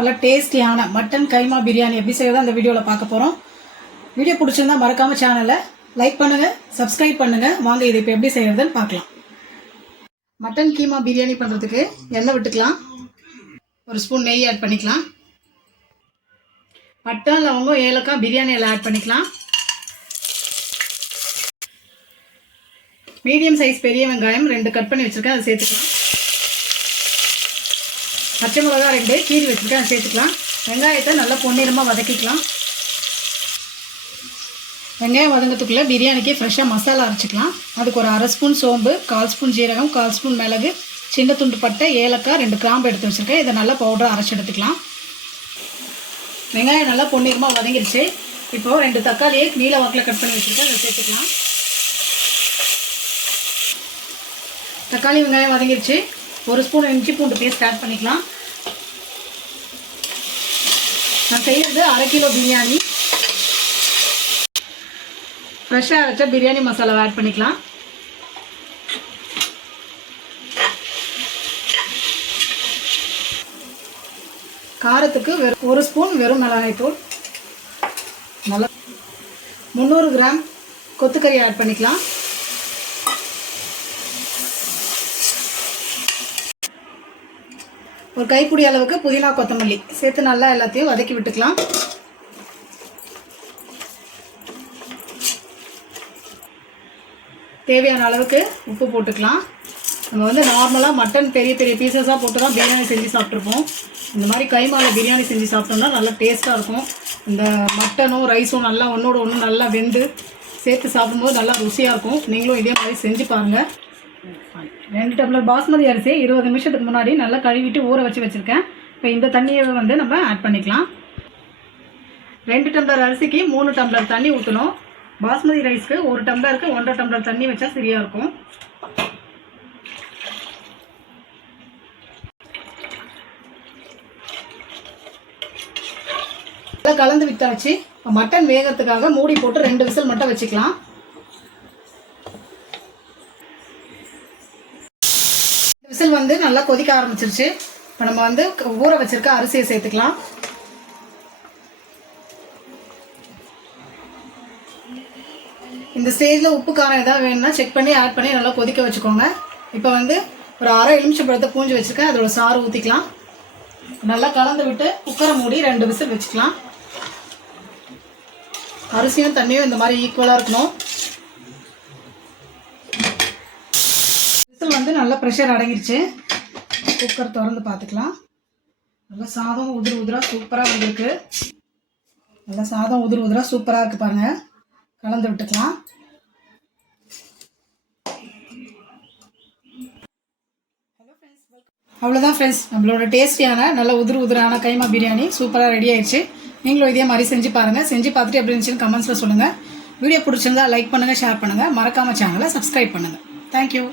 நல்ல டேஸ்டியான மட்டன் கைமா பிரியாணி எப்படி செய்யறதா இந்த வீடியோவில் பார்க்க போகிறோம். வீடியோ பிடிச்சிருந்தா மறக்காம சேனலை லைக் பண்ணுங்கள், சப்ஸ்கிரைப் பண்ணுங்கள். வாங்க இதை இப்போ எப்படி செய்யறதுன்னு பார்க்கலாம். மட்டன் கீமா பிரியாணி பண்ணுறதுக்கு எண்ணெய் விட்டுக்கலாம். ஒரு ஸ்பூன் நெய் ஆட் பண்ணிக்கலாம். பட்டை, லவங்கம், ஏலக்காய், பிரியாணி எல்லாம் ஆட் பண்ணிக்கலாம். மீடியம் சைஸ் பெரிய வெங்காயம் 2 கட் பண்ணி வச்சுருக்கேன், அதை சேர்த்துக்கலாம். பச்சை மிளகா 2 கீறி வச்சுருக்கேன், அதை சேர்த்துக்கலாம். வெங்காயத்தை நல்லா பொன்னிறமாக வதக்கிக்கலாம். வெங்காயம் வதங்கத்துக்குள்ளே பிரியாணிக்கு ஃப்ரெஷ்ஷாக மசாலா அரைச்சிக்கலாம். அதுக்கு ஒரு 1/2 ஸ்பூன் சோம்பு, 1/4 ஸ்பூன் ஜீரகம், 1/4 ஸ்பூன் மிளகு, சின்ன துண்டு பட்டை, ஏலக்காய், 2 கிராம்பு எடுத்து வச்சுருக்கேன். இதை நல்லா பவுடராக அரைச்சி எடுத்துக்கலாம். வெங்காயம் நல்லா பொன்னிறமாக வதங்கிடுச்சு. இப்போது 2 தக்காளியை நீல வாக்கில் கட் பண்ணி வச்சுருக்கேன், அதை சேர்த்துக்கலாம். தக்காளி வெங்காயம் வதங்கிடுச்சு. 1 ஸ்பூன் இஞ்சி பூண்டு பேஸ்ட் ஆட் பண்ணிக்கலாம். நான் செய்கிறது 1/2 கிலோ பிரியாணி. ஃப்ரெஷ்ஷாக அரைச்ச பிரியாணி மசாலாவை ஆட் பண்ணிக்கலாம். காரத்துக்கு 1 ஸ்பூன் வெறும் மிளகாய்த்தூள், நல்லா 300 கிராம் கொத்துக்கறி ஆட் பண்ணிக்கலாம். ஒரு கைப்பிடி அளவுக்கு புதினா கொத்தமல்லி சேர்த்து நல்லா எல்லாத்தையும் வதக்கி விட்டுக்கலாம். தேவையான அளவுக்கு உப்பு போட்டுக்கலாம். நம்ம நார்மலாக மட்டன் பெரிய பெரிய பீசஸாக போட்டு தான் பிரியாணி செஞ்சு சாப்பிட்ருப்போம். இந்த மாதிரி கைமாவில் பிரியாணி செஞ்சு சாப்பிட்டோம்னா நல்லா டேஸ்ட்டாக இருக்கும். இந்த மட்டனும் ரைஸும் நல்லா ஒன்றோட ஒன்று நல்லா வெந்து சேர்த்து சாப்பிடும்போது நல்லா ருசியாக இருக்கும். நீங்களும் இதே மாதிரி செஞ்சு பாருங்கள். 2 டம்ளர் பாஸ்மதி அரிசியை 20 நிமிஷத்துக்கு முன்னாடி நல்லா கழுவிட்டு ஊற வச்சுருக்கேன். இப்போ இந்த தண்ணியை நம்ம ஆட் பண்ணிக்கலாம். 2 டம்ளர் அரிசிக்கு 3 டம்ளர் தண்ணி ஊற்றணும். பாஸ்மதி ரைஸ்க்கு 1 டம்ளருக்கு 1.5 டம்ளர் தண்ணி வச்சா சரியாக இருக்கும். நல்லா கலந்து விட்டாச்சு. மட்டன் வேகிறதுக்காக மூடி போட்டு 2 விசில் மட்டும் வச்சுக்கலாம். விசில் நல்லா கொதிக்க ஆரம்பிச்சிருச்சு. இப்போ நம்ம ஊற வச்சிருக்க அரிசியை சேர்த்துக்கலாம். இந்த ஸ்டேஜில் உப்பு காரம் எதாவது வேணும்னா செக் பண்ணி ஆட் பண்ணி நல்லா கொதிக்க வச்சுக்கோங்க. இப்போ ஒரு அரை எலுமிச்சம்பழத்தை பூஞ்சி வச்சுருக்கேன், அதோட சாறு ஊற்றிக்கலாம். நல்லா கலந்து விட்டு குக்கரை மூடி 2 விசில் வச்சுக்கலாம். அரிசியும் தண்ணியும் இந்த மாதிரி ஈக்குவலாக இருக்கணும். விசில் நல்லா ப்ரெஷர் அடங்கிடுச்சு. குக்கர் திறந்து பார்த்துக்கலாம். நல்லா சாதம் உதிராக சூப்பராக வந்திருக்கு. நல்லா சாதம் உதிராக சூப்பராக இருக்குது பாருங்கள். கலந்து விட்டுக்கலாம். அவ்வளோதான் ஃப்ரெண்ட்ஸ், நம்மளோட டேஸ்டியான நல்ல உதிரான கைமா பிரியாணி சூப்பராக ரெடி ஆயிடுச்சு. நீங்களும் இதே மாதிரி செஞ்சு பாருங்கள். செஞ்சு பார்த்துட்டு எப்படி இருந்துச்சுன்னு கமெண்ட்ஸில் சொல்லுங்கள். வீடியோ பிடிச்சிருந்தா லைக் பண்ணுங்கள், ஷேர் பண்ணுங்கள். மறக்காமல் சேனலை சப்ஸ்கிரைப் பண்ணுங்கள். தேங்க்யூ.